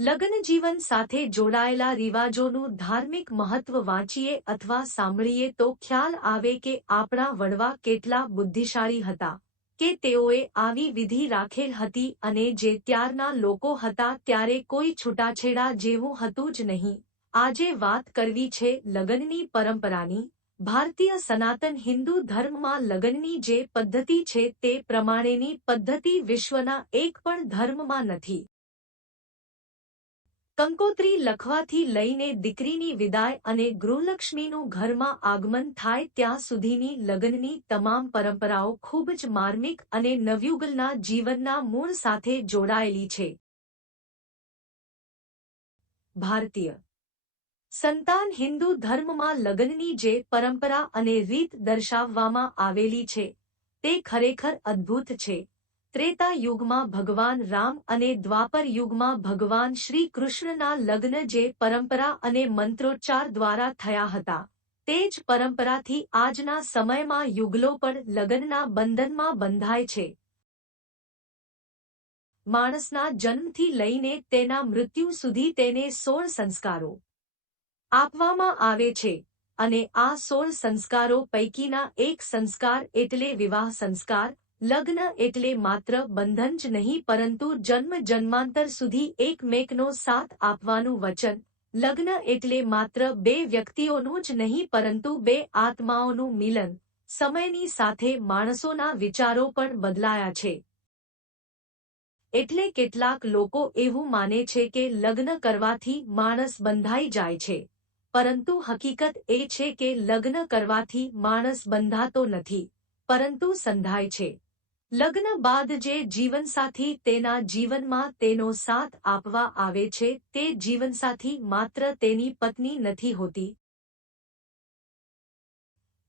લગ્ન જીવન સાથે જોડાયેલા રિવાજોનું ધાર્મિક મહત્વ વાંચીએ અથવા સાંભળીએ તો ખ્યાલ આવે કે આપણા વડવા કેટલા બુદ્ધિશાળી હતા કે તેઓએ આવી વિધિ રાખેલ હતી અને જે ત્યારના લોકો હતા ત્યારે કોઈ છૂટાછેડા જેવું હતું જ નહીં. આજે વાત કરવી છે લગ્નની પરંપરાની. ભારતીય સનાતન હિન્દુ ધર્મમાં લગ્નની જે પદ્ધતિ છે તે પ્રમાણેની પદ્ધતિ વિશ્વના એક પણ ધર્મમાં નથી. કંકોત્રી લખવાથી લઈને દીકરીની વિદાય અને ગૃહલક્ષ્મીનું ઘરમાં આગમન થાય ત્યાં સુધીની લગ્નની તમામ પરંપરાઓ ખૂબ જ માર્મિક અને નવયુગલના જીવનના મૂળ સાથે જોડાયેલી છે. ભારતીય સંતાન હિન્દુ ધર્મમાં લગ્નની જે પરંપરા અને રીત દર્શાવવામાં આવેલી છે તે ખરેખર અદ્ભુત છે. ત્રેતા યુગમાં ભગવાન રામ અને દ્વાપર યુગમાં ભગવાન શ્રી કૃષ્ણના લગ્ન જે પરંપરા અને મંત્રોચ્ચાર દ્વારા થયા હતા તે જ પરંપરાથી આજના સમયમાં યુગલો પણ લગ્નના બંધનમાં બંધાય છે. માણસના જન્મથી લઈને તેના મૃત્યુ સુધી તેને 16 સંસ્કારો આપવામાં આવે છે અને આ 16 સંસ્કારો પૈકીના એક સંસ્કાર એટલે વિવાહ સંસ્કાર. લગ્ન એટલે માત્ર બંધન જ નહીં પરંતુ જન્મ જન્માંતર સુધી એકમેકનો સાથ આપવાનું વચન. લગ્ન એટલે માત્ર બે વ્યક્તિઓનું જ નહીં પરંતુ બે આત્માઓનું મિલન. સમયની સાથે માણસોના વિચારો પણ બદલાયા છે. એટલે કેટલાક લોકો એવું માને છે કે લગ્ન કરવાથી માણસ બંધાઈ જાય છે, પરંતુ હકીકત એ છે કે લગ્ન કરવાથી માણસ બંધાતો નથી પરંતુ સંધાય છે. લગ્ન બાદ જે જીવનસાથી તેના જીવનમાં તેનો સાથ આપવા આવે છે તે જીવનસાથી માત્ર તેની પત્ની નથી હોતી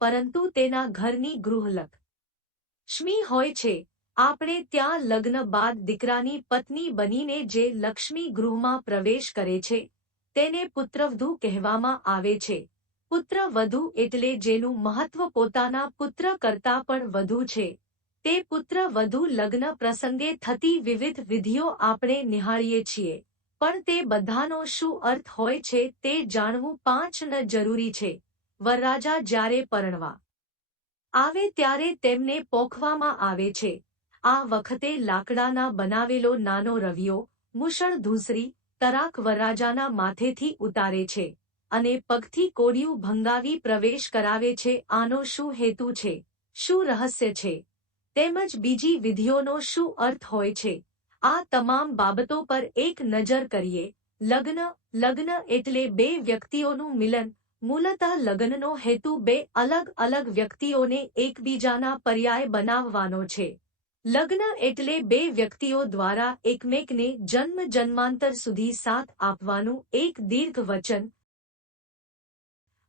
પરંતુ તેના ઘરની ગૃહલક્ષ્મી હોય છે. આપણે ત્યાં લગ્ન બાદ દીકરાની પત્ની બનીને જે લક્ષ્મી ગૃહમાં પ્રવેશ કરે છે તેને પુત્રવધૂ કહેવામાં આવે છે. પુત્રવધૂ એટલે જેનું મહત્વ પોતાના પુત્ર કરતાં પણ વધુ છે. તે પુત્રવધૂ લગ્ન પ્રસંગે થતી વિવિધ વિધિઓ આપણે નિહાળીએ છીએ, પણ તે બધાનો શું અર્થ હોય છે તે જાણવું પાંચન જરૂરી છે. વરરાજા જ્યારે પરણવા આવે ત્યારે તેમને પોખવામાં આવે છે. આ વખતે લાકડાના બનાવેલો નાનો રવિયો, મુશળ ધૂંસરી, તરાક વરરાજાના માથેથી ઉતારે છે અને પગથી કોડિયું ભંગાવી પ્રવેશ કરાવે છે. આનો શું હેતુ છે, શું રહસ્ય છે, તેમજ બીજી વિધિઓનો શું અર્થ હોય છે, આ તમામ બાબતો પર એક નજર કરીએ. લગ્ન એટલે બે વ્યક્તિઓનું મિલન. મૂલતઃ લગ્નનો હેતુ બે અલગ અલગ વ્યક્તિઓને એકબીજાના પર્યાય બનાવવાનો છે. લગ્ન એટલે બે વ્યક્તિઓ દ્વારા એકમેકને જન્મ જન્માંતર સુધી સાથ આપવાનું એક દીર્ઘ વચન.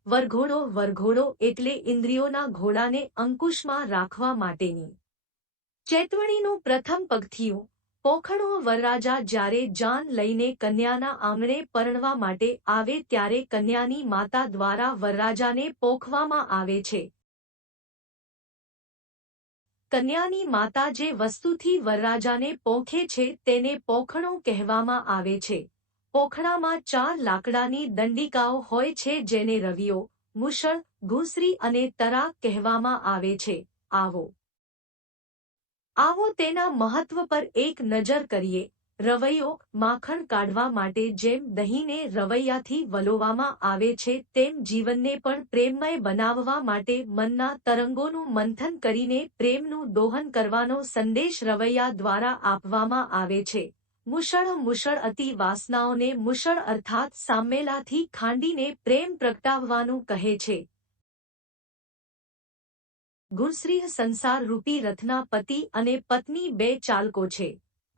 વરઘોડો એટલે ઇન્દ્રિયોના ઘોડાને અંકુશમાં રાખવા માટેની ચેતવણીનું પ્રથમ પગથિયું. પોખણો વરરાજા જ્યારે જાન લઈને કન્યાના આંગણે પરણવા માટે આવે ત્યારે કન્યાની માતા દ્વારા વરરાજાને પોખવામાં આવે છે. કન્યાની માતા જે વસ્તુથી વરરાજાને પોખે છે તેને પોખણો કહેવામાં આવે છે. પોખણામાં 4 લાકડાની દંડિકાઓ હોય છે જેને રવિયો, મુશળ, ઘૂંસરી અને તરાક કહેવામાં આવે છે. આવો તેના મહત્વ પર એક નજર કરીએ. રવૈયો માખણ કાઢવા માટે જેમ દહીંને રવૈયાથી વલોવામાં આવે છે તેમ જીવનને પણ પ્રેમમય બનાવવા માટે મનના તરંગોનું મંથન કરીને પ્રેમનું દોહન કરવાનો સંદેશ રવૈયા દ્વારા આપવામાં આવે છે. મુશળ અતિ વાસનાઓને મુશળ અર્થાત સામેલાથી ખાંડીને પ્રેમ પ્રગટાવવાનું કહે છે. ગુણશ્રી સંસાર રૂપી રથના પતિ અને પત્ની બે ચાલકો છે.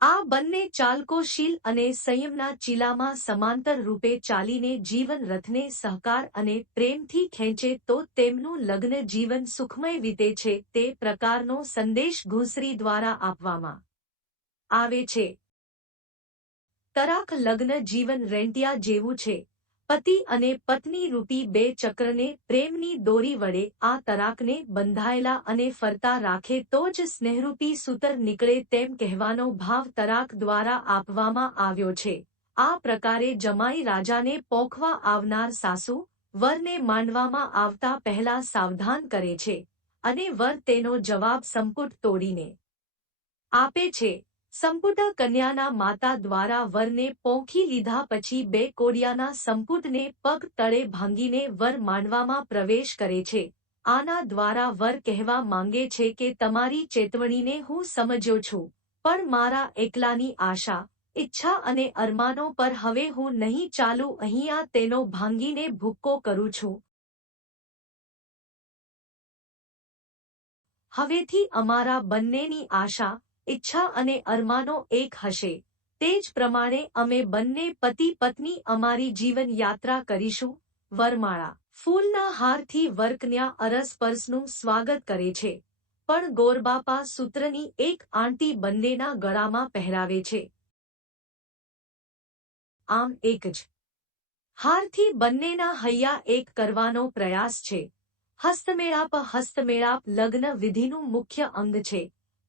આ બંને ચાલકો શીલ અને સંયમના ચીલામાં સમાંતર રૂપે ચાલીને જીવન રથને સહકાર અને પ્રેમથી ખેંચે તો તેમનું લગ્ન જીવન સુખમય વીતે છે તે પ્રકારનો સંદેશ ઘૂંસરી દ્વારા આપવામાં આવે છે. તરાક લગ્ન જીવન રેંટિયા જેવું છે. પતિ અને પત્ની રૂપી બે ચક્રને પ્રેમની દોરી વડે આ તરાકને બંધાયેલા અને ફરતા રાખે તો જ સ્નેહરૂપી સૂતર નીકળે તેમ કહેવાનો ભાવ તરાક દ્વારા આપવામાં આવ્યો છે. આ પ્રકારે જમાઈ રાજાને પોખવા આવનાર સાસુ વરને માંડવામાં આવતા પહેલા સાવધાન કરે છે અને વર તેનો જવાબ સંપુટ તોડીને આપે છે. સંપુટ કન્યાના માતા દ્વારા વરને પોંખી લીધા પછી બે કોડિયાના સંપુટને પગ તળે ભાંગીને વર માંડવામાં પ્રવેશ કરે છે. આના દ્વારા વર કહેવા માંગે છે કે તમારી ચેતવણીને હું સમજ્યો છું, પણ મારા એકલાની આશા, ઈચ્છા અને અરમાનો પર હવે હું નહીં ચાલું. અહીંયા તેનો ભાંગીને ભૂક્કો કરું છું. હવેથી અમારા બંનેની આશા, ઈચ્છા અને અરમાનો એક હશે. તે જ પ્રમાણે અમે બંને પતિ પત્ની અમારી જીવન યાત્રા કરીશું. વરમાળા ફૂલના હારથી વરકન્યા અરસપરસનું સ્વાગત કરે છે, પણ ગોરબાપા સૂત્રની એક આંટી બંનેના ગળામાં પહેરાવે છે. આમ એક જ હારથી બંનેના હૈયા એક કરવાનો પ્રયાસ છે. હસ્તમેળાપ લગ્ન વિધિનું મુખ્ય અંગ છે.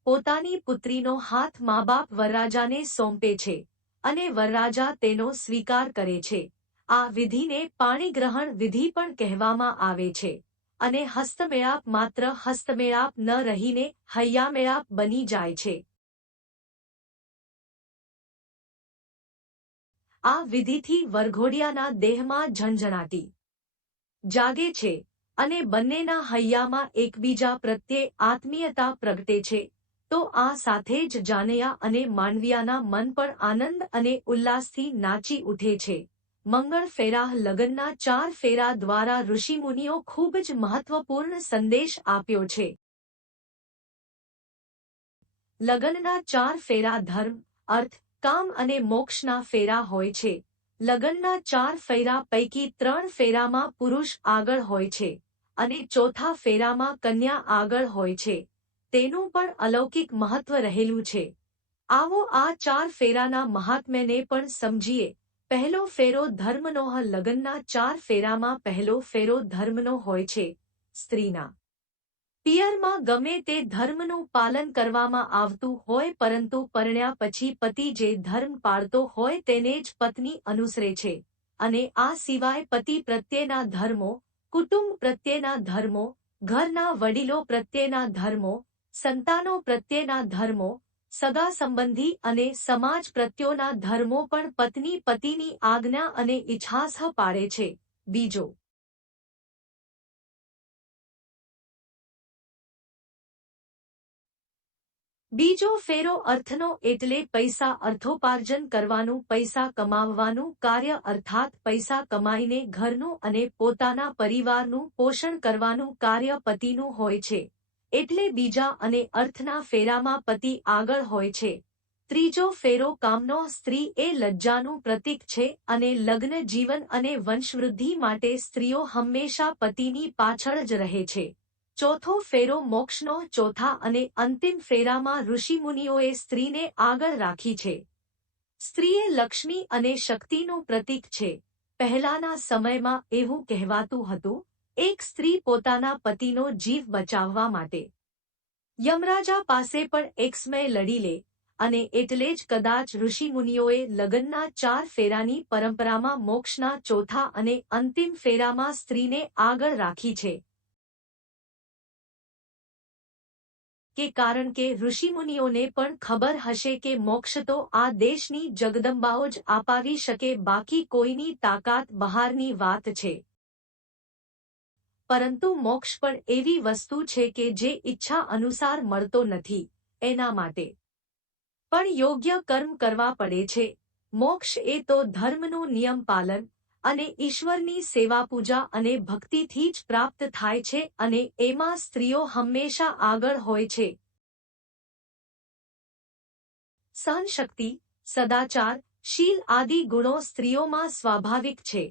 પોતાની પુત્રીનો હાથ મા બાપ વરરાજાને સોંપે છે અને વરરાજા તેનો સ્વીકાર કરે છે. આ વિધિને પાણીગ્રહણ વિધિ પણ કહેવામાં આવે છે અને હસ્તમેળાપ માત્ર હસ્તમેળાપ ન રહીને હૈયામેળાપ બની જાય છે. આ વિધિથી વરઘોડિયાના દેહમાં ઝણઝણાટી જાગે છે અને બંનેના હૈયામાં એકબીજા પ્રત્યે આત્મીયતા પ્રગટે છે. તો આ સાથે જ જાનૈયા અને માંડવિયાના મન પણ આનંદ અને ઉલ્લાસથી નાચી ઉઠે છે. મંગળ ફેરા લગ્નના 4 ફેરા દ્વારા ઋષિમુનિઓ ખૂબ જ મહત્વપૂર્ણ સંદેશ આપ્યો છે. લગ્નના 4 ફેરા ધર્મ, અર્થ, કામ અને મોક્ષના ફેરા હોય છે. લગ્નના 4 ફેરા પૈકી 3 ફેરામાં પુરુષ આગળ હોય છે અને ચોથા ફેરામાં કન્યા આગળ હોય છે. તેનું પણ અલૌકિક મહત્વ રહેલું છે. આવો આ 4 ફેરાના મહાત્મ્યને પણ સમજીએ. પહેલો ફેરો ધર્મનો. લગ્નના 4 ફેરામાં પહેલો ફેરો ધર્મનો હોય છે. સ્ત્રીના પિયરમાં ગમે તે ધર્મનું પાલન કરવામાં આવતું હોય, પરંતુ પરણ્યા પછી પતિ જે ધર્મ પાળતો હોય તેને જ પત્ની અનુસરે છે. અને આ સિવાય પતિ પ્રત્યેના ધર્મો, કુટુંબ પ્રત્યેના ધર્મો, ઘરના વડીલો પ્રત્યેના ધર્મો, સંતાનો પ્રત્યેના ધર્મો, સગા સંબંધી અને સમાજ પ્રત્યેના ધર્મો પણ પત્ની પતિની આજ્ઞા અને ઈચ્છાસહ પાળે છે. બીજો ફેરો અર્થનો, એટલે પૈસા, અર્થોપાર્જન કરવાનું, પૈસા કમાવવાનું કાર્ય, અર્થાત પૈસા કમાઈને ઘરનું અને પોતાના પરિવારનું પોષણ કરવાનું કાર્ય પતિનું હોય છે. એટલે બીજા અને અર્થના ફેરામાં પતિ આગળ હોય છે. ત્રીજો ફેરો કામનો. સ્ત્રી એ લજ્જાનું પ્રતીક છે અને લગ્ન જીવન અને વંશવૃદ્ધિ માટે સ્ત્રીઓ હંમેશા પતિની પાછળ જ રહે છે. ચોથો ફેરો મોક્ષનો. ચોથા અને અંતિમ ફેરામાં ઋષિમુનિઓએ સ્ત્રીને આગળ રાખી છે. સ્ત્રી એ લક્ષ્મી અને શક્તિનું પ્રતીક છે. પહેલાના સમયમાં એવું કહેવાતું હતું, એક સ્ત્રી પોતાના પતિનો જીવ બચાવવા માટે યમરાજા પાસે પણ એક સમય લડી લે, અને એટલે જ કદાચ ઋષિમુનિઓએ લગ્નના 4 ફેરાની પરંપરામાં મોક્ષના ચોથા અને અંતિમ ફેરામાં સ્ત્રીને આગળ રાખી છે. કે કારણ કે ઋષિમુનિઓને પણ ખબર હશે કે મોક્ષ તો આ દેશની જગદંબાઓ જ અપાવી શકે, બાકી કોઈની તાકાત બહારની વાત છે. પરંતુ મોક્ષ પણ એવી વસ્તુ છે કે જે ઈચ્છા અનુસાર મળતો નથી. એના માટે પણ યોગ્ય કર્મ કરવા પડે છે. મોક્ષ એ તો ધર્મનું નિયમ પાલન અને ઈશ્વરની સેવા, પૂજા અને ભક્તિથી જ પ્રાપ્ત થાય છે, અને એમાં સ્ત્રીઓ હંમેશા આગળ હોય છે. સહનશક્તિ, સદાચાર, શીલ આદિ ગુણો સ્ત્રીઓમાં સ્વાભાવિક છે.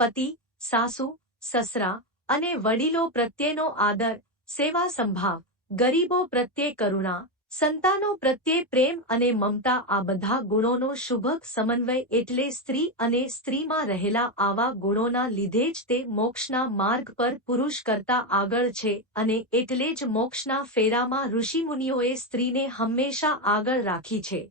પતિ, સાસુ, સસરા અને વડીલો પ્રત્યેનો આદર, સેવા સંભાવ, ગરીબો પ્રત્યે કરુણા, સંતાનો પ્રત્યે પ્રેમ અને મમતા, આ બધા ગુણોનો શુભક સમન્વય, એટલે સ્ત્રી અને સ્ત્રીમાં રહેલા આવા ગુણોના લીધે જ તે મોક્ષના માર્ગ પર પુરુષ કરતા આગળ છે, અને એટલે જ મોક્ષના ફેરામાં ઋષિમુનિઓએ સ્ત્રીને હંમેશા આગળ રાખી છે.